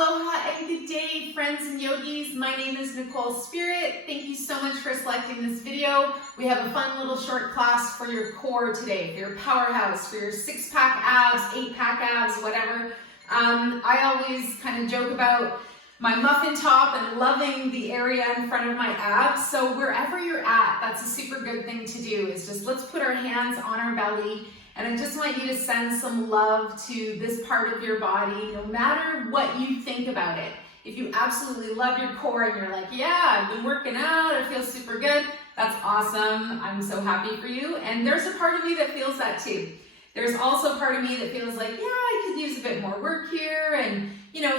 Aloha and good day, friends and yogis. My name is Nicole Spirit. Thank you so much for selecting this video. We have a fun little short class for your core today, for your powerhouse, for your 6-pack abs, 8-pack abs, whatever. I always kind of joke about my muffin top and loving the area in front of my abs. So wherever you're at, that's a super good thing to do, is just let's put our hands on our belly. And I just want you to send some love to this part of your body, no matter what you think about it. If you absolutely love your core and you're like, yeah, I've been working out, it feels super good, that's awesome. I'm so happy for you. And there's a part of me that feels that too. There's also a part of me that feels like, yeah, I could use a bit more work here, and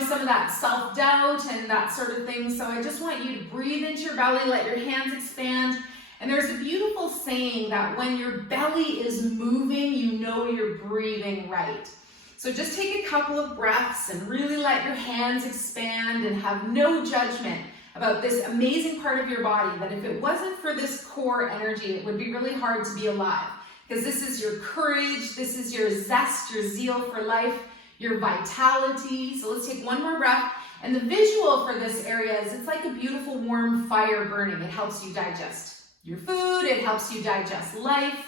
some of that self-doubt and that sort of thing. So I just want you to breathe into your belly, let your hands expand. And there's a beautiful saying that when your belly is moving, you know you're breathing right. So just take a couple of breaths and really let your hands expand and have no judgment about this amazing part of your body, that if it wasn't for this core energy, it would be really hard to be alive. Because this is your courage, this is your zest, your zeal for life, your vitality. So let's take one more breath. And the visual for this area is it's like a beautiful warm fire burning. It helps you digest your food, it helps you digest life,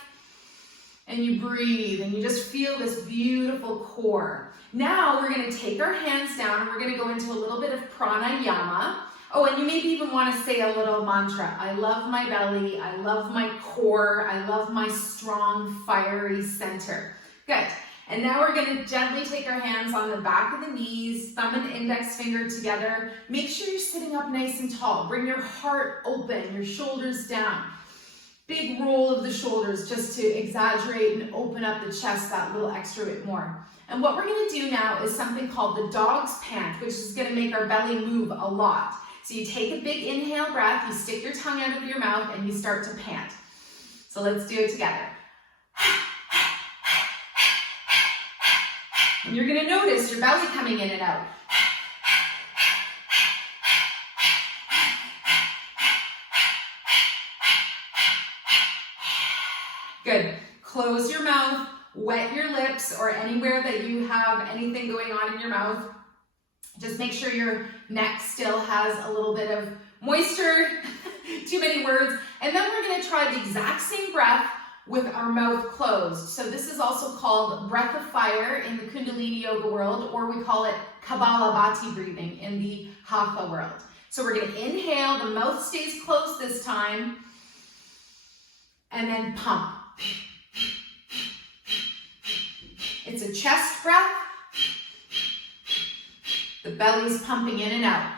and you breathe and you just feel this beautiful core. Now we're going to take our hands down and we're going to go into a little bit of pranayama. Oh, and you maybe even want to say a little mantra. I love my belly, I love my core, I love my strong, fiery center. Good. And now we're going to gently take our hands on the back of the knees, thumb and index finger together. Make sure you're sitting up nice and tall. Bring your heart open, your shoulders down. Big roll of the shoulders just to exaggerate and open up the chest that little extra bit more. And what we're going to do now is something called the dog's pant, which is going to make our belly move a lot. So you take a big inhale breath, you stick your tongue out of your mouth, and you start to pant. So let's do it together. And you're going to notice your belly coming in and out. Good. Close your mouth, wet your lips, or anywhere that you have anything going on in your mouth. Just make sure your neck still has a little bit of moisture, too many words. And then we're going to try the exact same breath with our mouth closed. So this is also called breath of fire in the Kundalini Yoga world, or we call it Kapalabhati breathing in the Hatha world. So we're going to inhale, the mouth stays closed this time, and then pump. It's a chest breath. The belly's pumping in and out.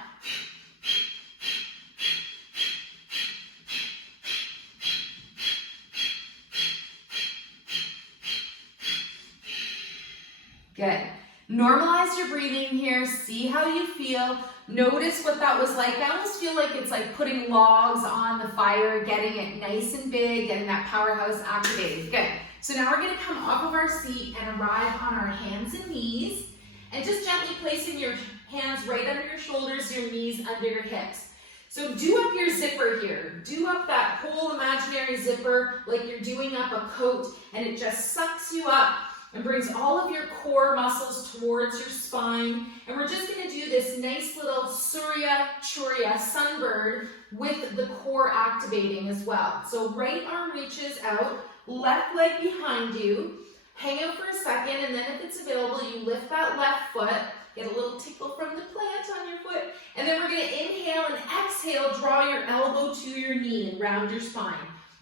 Good. Normalize your breathing here. See how you feel. Notice what that was like. I almost feel like it's like putting logs on the fire, getting it nice and big, getting that powerhouse activated. Good. So now we're going to come off of our seat and arrive on our hands and knees. And just gently placing your hands right under your shoulders, your knees under your hips. So do up your zipper here. Do up that whole imaginary zipper like you're doing up a coat, and it just sucks you up and brings all of your core muscles towards your spine. And we're just going to do this nice little Surya Churya sunbird with the core activating as well. So right arm reaches out, left leg behind you. Hang out for a second, and then if it's available, you lift that left foot, get a little tickle from the plant on your foot, and then we're going to inhale and exhale, draw your elbow to your knee and round your spine.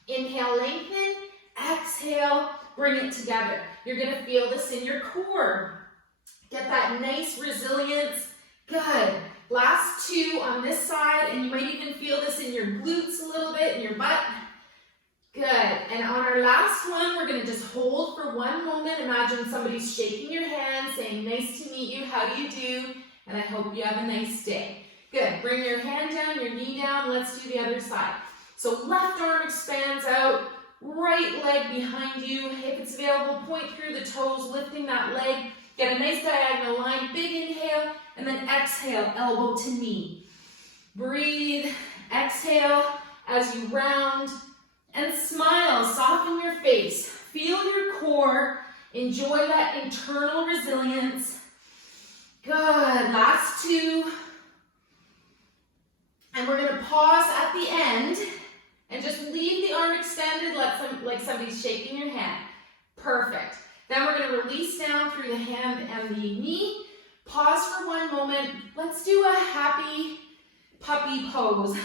Inhale, lengthen, exhale, bring it together. You're going to feel this in your core. Get that nice resilience. Good. Last two on this side, and you might even feel this in your glutes a little bit, in your butt. Good. And on our last one, we're going to just hold for one moment. Imagine somebody's shaking your hand, saying, nice to meet you, how do you do? And I hope you have a nice day. Good. Bring your hand down, your knee down. Let's do the other side. So left arm expands out, right leg behind you. If it's available, point through the toes, lifting that leg. Get a nice diagonal line. Big inhale, and then exhale, elbow to knee. Breathe. Exhale as you round. And smile, soften your face, feel your core, enjoy that internal resilience. Good, last Last two. And we're gonna pause at the end and just leave the arm extended like somebody's shaking your hand. Perfect. Then we're gonna release down through the hand and the knee. Pause for one moment. Let's do a happy puppy pose.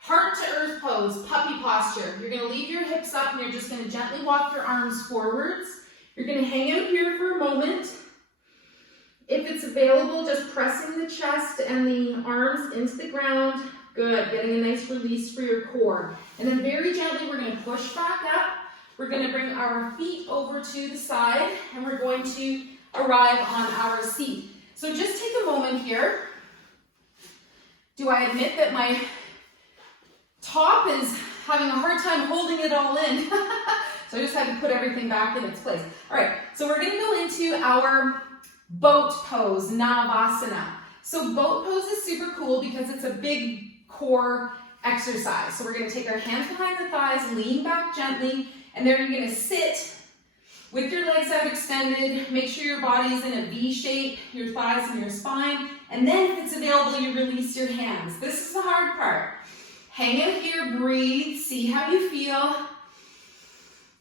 Heart to earth pose, puppy posture. You're gonna leave your hips up and you're just gonna gently walk your arms forwards. You're gonna hang out here for a moment. If it's available, just pressing the chest and the arms into the ground. Good, getting a nice release for your core. And then very gently, we're gonna push back up. We're gonna bring our feet over to the side and we're going to arrive on our seat. So just take a moment here. Do I admit that my top is having a hard time holding it all in? So I just had to put everything back in its place. All right, so we're gonna go into our boat pose, Navasana. So boat pose is super cool because it's a big core exercise. So we're gonna take our hands behind the thighs, lean back gently, and then you're gonna sit with your legs out extended. Make sure your body is in a V shape, your thighs and your spine. And then if it's available, you release your hands. This is the hard part. Hang out here, breathe, see how you feel.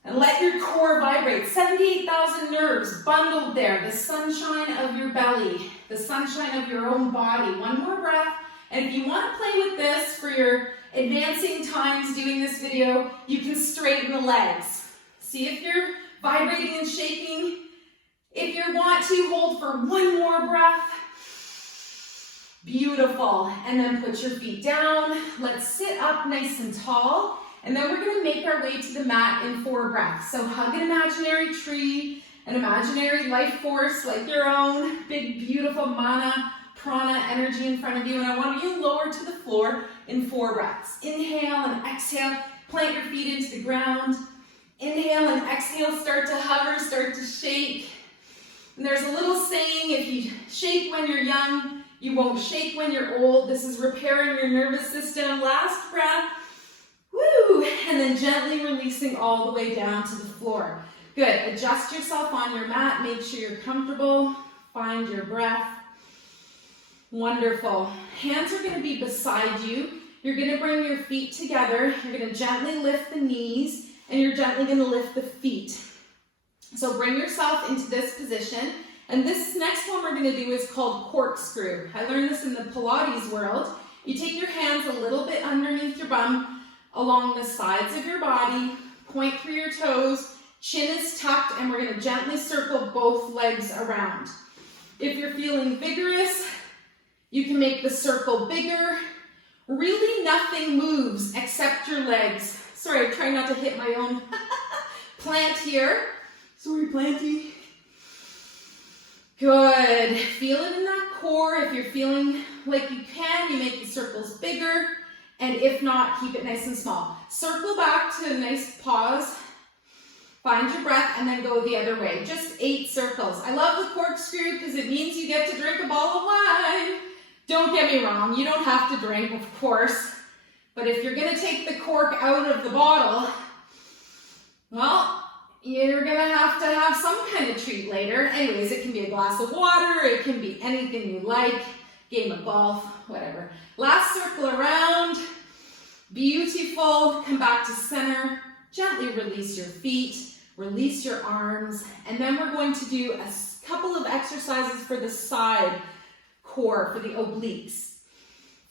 And let your core vibrate. 78,000 nerves bundled there. The sunshine of your belly, the sunshine of your own body. One more breath. And if you want to play with this for your advancing times doing this video, you can straighten the legs. See if you're vibrating and shaking. If you want to, hold for one more breath. Beautiful. And then put your feet down. Let's sit up nice and tall. And then we're going to make our way to the mat in 4 breaths. So hug an imaginary tree, an imaginary life force like your own, big, beautiful mana, prana energy in front of you. And I want you lower to the floor in 4 breaths. Inhale and exhale. Plant your feet into the ground. Inhale and exhale. Start to hover, start to shake. And there's a little saying, if you shake when you're young, you won't shake when you're old. This is repairing your nervous system. Last breath. Woo! And then gently releasing all the way down to the floor. Good. Adjust yourself on your mat. Make sure you're comfortable. Find your breath. Wonderful. Hands are going to be beside you. You're going to bring your feet together. You're going to gently lift the knees and you're gently going to lift the feet. So bring yourself into this position. And this next one we're going to do is called corkscrew. I learned this in the Pilates world. You take your hands a little bit underneath your bum, along the sides of your body, point through your toes, chin is tucked, and we're going to gently circle both legs around. If you're feeling vigorous, you can make the circle bigger. Really nothing moves except your legs. Sorry, I'm trying not to hit my own plant here. Sorry, planty. Good. Feel it in that core. If you're feeling like you can, you make the circles bigger. And if not, keep it nice and small. Circle back to a nice pause. Find your breath and then go the other way. Just 8 circles. I love the corkscrew because it means you get to drink a bottle of wine. Don't get me wrong, you don't have to drink, of course. But if you're going to take the cork out of the bottle, well, you're going to have some kind of treat later. Anyways, it can be a glass of water, it can be anything you like, game of golf, whatever. Last circle around. Beautiful. Come back to center. Gently release your feet, release your arms, and then we're going to do a couple of exercises for the side core, for the obliques.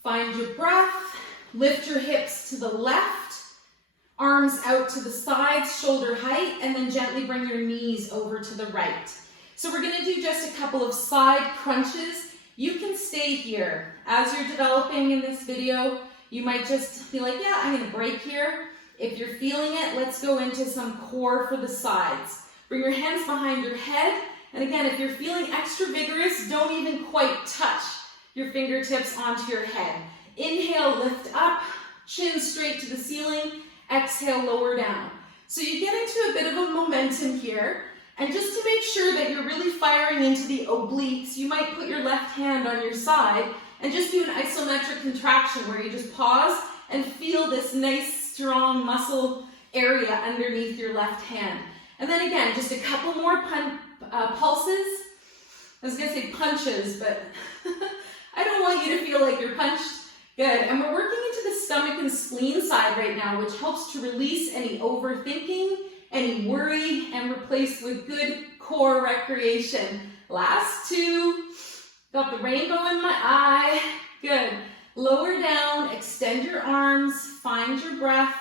Find your breath, lift your hips to the left, arms out to the sides, shoulder height, and then gently bring your knees over to the right. So we're going to do just a couple of side crunches. You can stay here. As you're developing in this video, you might just be like, yeah, I'm going to break here. If you're feeling it, let's go into some core for the sides. Bring your hands behind your head. And again, if you're feeling extra vigorous, don't even quite touch your fingertips onto your head. Inhale, lift up, chin straight to the ceiling. Exhale, lower down. So you get into a bit of a momentum here. And just to make sure that you're really firing into the obliques, you might put your left hand on your side and just do an isometric contraction where you just pause and feel this nice, strong muscle area underneath your left hand. And then again, just a couple more pulses. I was going to say punches, but want you to feel like you're punched. Good, and we're working into the stomach and spleen side right now, which helps to release any overthinking, any worry, and replace with good core recreation. Last two. Got the rainbow in my eye. Good. Lower down, extend your arms, find your breath.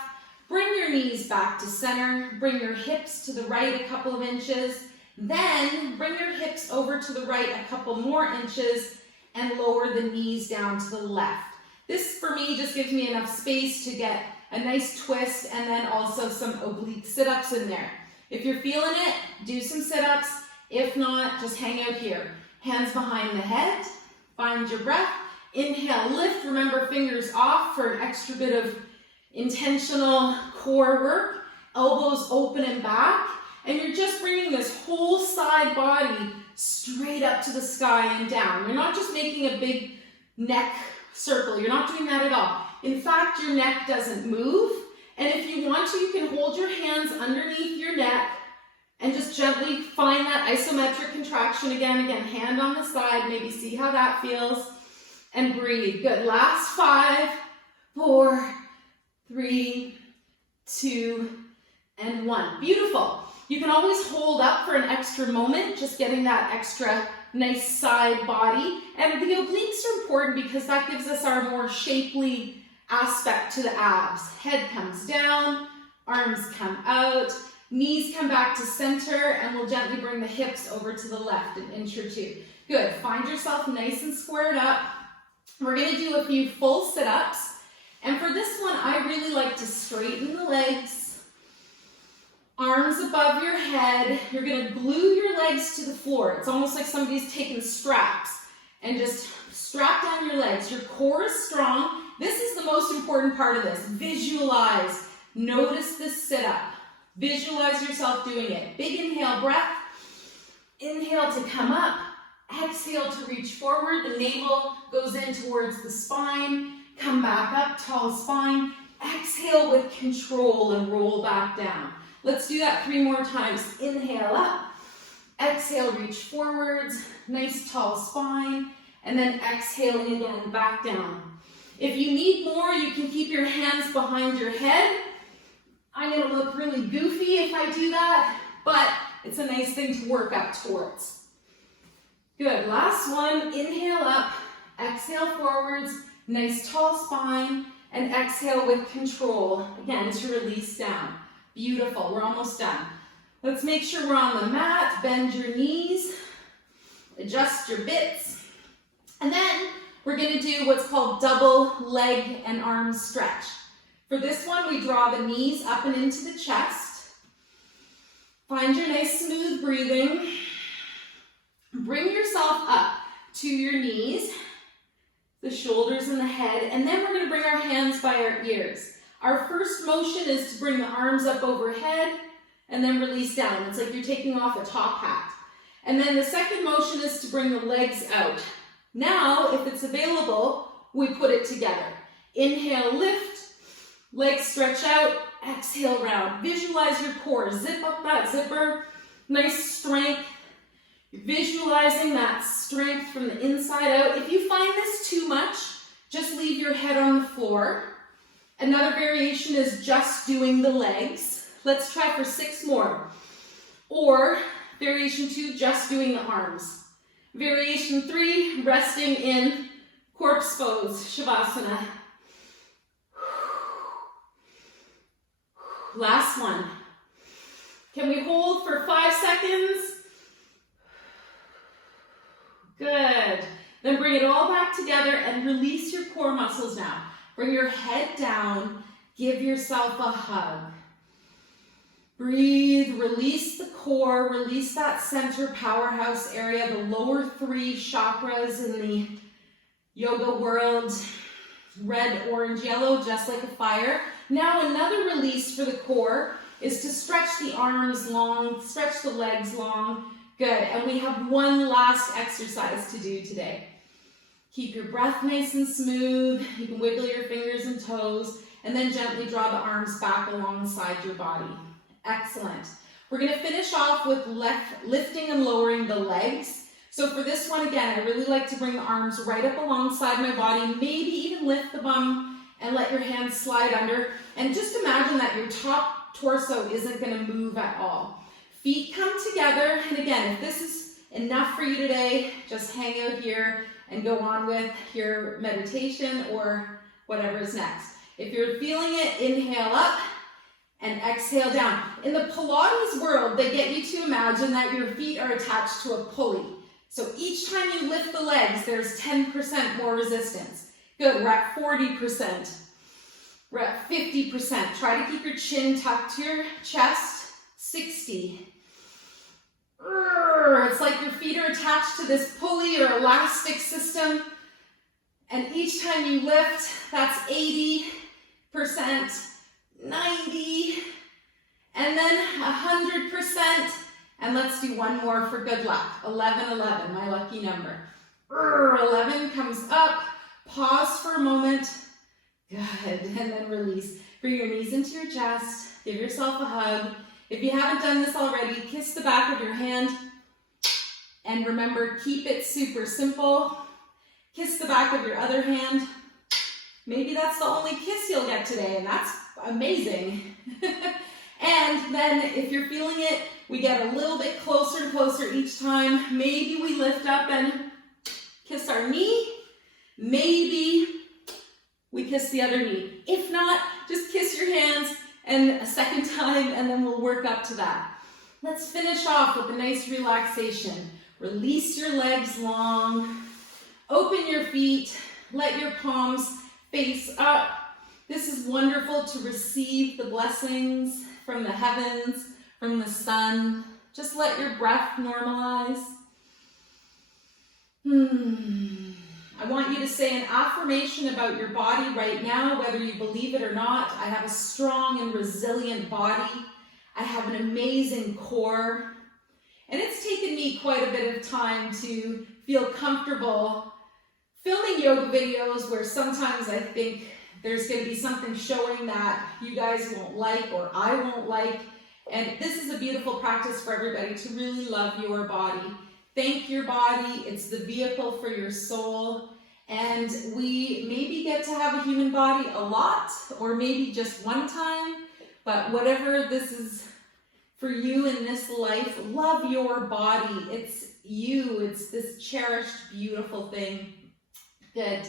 Bring your knees back to center. Bring your hips to the right a couple of inches. Then bring your hips over to the right a couple more inches and lower the knees down to the left. This, for me, just gives me enough space to get a nice twist and then also some oblique sit-ups in there. If you're feeling it, do some sit-ups. If not, just hang out here. Hands behind the head. Find your breath. Inhale, lift. Remember, fingers off for an extra bit of intentional core work. Elbows open and back. And you're just bringing this whole side body straight up to the sky and down. You're not just making a big neck circle. You're not doing that at all. In fact, your neck doesn't move. And if you want to, you can hold your hands underneath your neck and just gently find that isometric contraction again. Again, hand on the side. Maybe see how that feels. And breathe. Good. Last 5, 4, 3, 2, and 1. Beautiful. You can always hold up for an extra moment, just getting that extra nice side body. And the obliques are important because that gives us our more shapely aspect to the abs. Head comes down, arms come out, knees come back to center, and we'll gently bring the hips over to the left an inch or two. Good. Find yourself nice and squared up. We're going to do a few full sit-ups. And for this one, I really like to straighten the legs. Arms above your head. You're going to glue your legs to the floor. It's almost like somebody's taken straps and just strap down your legs. Your core is strong. This is the most important part of this. Visualize. Notice the sit-up. Visualize yourself doing it. Big inhale, breath. Inhale to come up. Exhale to reach forward. The navel goes in towards the spine. Come back up, tall spine. Exhale with control and roll back down. Let's do that 3 more times. Inhale up. Exhale, reach forwards. Nice tall spine. And then exhaling again, back down. If you need more, you can keep your hands behind your head. I'm going to look really goofy if I do that, but it's a nice thing to work up towards. Good. Last one. Inhale up. Exhale forwards. Nice tall spine. And exhale with control. Again, to release down. Beautiful. We're almost done. Let's make sure we're on the mat. Bend your knees. Adjust your bits. And then we're going to do what's called double leg and arm stretch. For this one, we draw the knees up and into the chest. Find your nice smooth breathing. Bring yourself up to your knees, the shoulders and the head, and then we're going to bring our hands by our ears. Our first motion is to bring the arms up overhead and then release down. It's like you're taking off a top hat. And then the second motion is to bring the legs out. Now, if it's available, we put it together. Inhale, lift, legs stretch out, exhale, round. Visualize your core, zip up that zipper, nice strength. You're visualizing that strength from the inside out. If you find this too much, just leave your head on the floor. Another variation is just doing the legs. Let's try for 6 more. Or variation 2, just doing the arms. Variation 3, resting in corpse pose, Shavasana. Last one. Can we hold for 5 seconds? Good. Then bring it all back together and release your core muscles now. Bring your head down. Give yourself a hug. Breathe. Release the core. Release that center powerhouse area, the lower 3 chakras in the yoga world. Red, orange, yellow, just like a fire. Now another release for the core is to stretch the arms long, stretch the legs long. Good. And we have one last exercise to do today. Keep your breath nice and smooth. You can wiggle your fingers and toes, and then gently draw the arms back alongside your body. Excellent. We're going to finish off with lifting and lowering the legs. So for this one, again, I really like to bring the arms right up alongside my body, maybe even lift the bum and let your hands slide under. And just imagine that your top torso isn't going to move at all. Feet come together, and again, if this is enough for you today, just hang out here and go on with your meditation or whatever is next. If you're feeling it, inhale up and exhale down. In the Pilates world, they get you to imagine that your feet are attached to a pulley. So each time you lift the legs, there's 10% more resistance. Good, we're at 40%. We're at 50%. Try to keep your chin tucked to your chest. 60. It's like your feet are attached to this pulley or elastic system. And each time you lift, that's 80%, 90, and then 100%. And let's do one more for good luck. 11, my lucky number. 11 comes up. Pause for a moment. Good. And then release. Bring your knees into your chest. Give yourself a hug. If you haven't done this already, kiss the back of your hand. And remember, keep it super simple. Kiss the back of your other hand. Maybe that's the only kiss you'll get today, and that's amazing. And then if you're feeling it, we get a little bit closer and closer each time. Maybe we lift up and kiss our knee. Maybe we kiss the other knee. If not, just kiss your hands and a second time, and then we'll work up to that. Let's finish off with a nice relaxation. Release your legs long. Open your feet. Let your palms face up. This is wonderful to receive the blessings from the heavens, from the sun. Just let your breath normalize. I want you to say an affirmation about your body right now, whether you believe it or not. I have a strong and resilient body. I have an amazing core. And it's taken me quite a bit of time to feel comfortable filming yoga videos where sometimes I think there's going to be something showing that you guys won't like or I won't like. And this is a beautiful practice for everybody to really love your body. Thank your body. It's the vehicle for your soul. And we maybe get to have a human body a lot or maybe just one time. But whatever this is for you in this life, love your body. It's you. It's this cherished, beautiful thing. Good.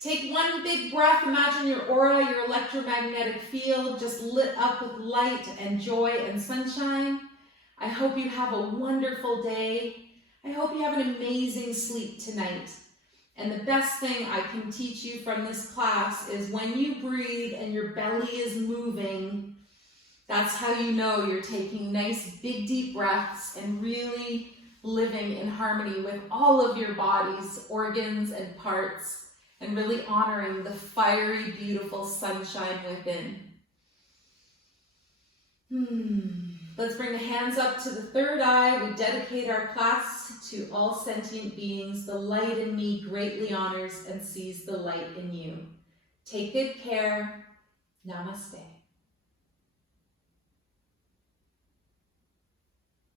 Take one big breath. Imagine your aura, your electromagnetic field just lit up with light and joy and sunshine. I hope you have a wonderful day. I hope you have an amazing sleep tonight. And the best thing I can teach you from this class is when you breathe and your belly is moving, that's how you know you're taking nice, big, deep breaths and really living in harmony with all of your body's organs and parts, and really honoring the fiery, beautiful sunshine within. Let's bring the hands up to the third eye. We dedicate our class to all sentient beings. The light in me greatly honors and sees the light in you. Take good care. Namaste.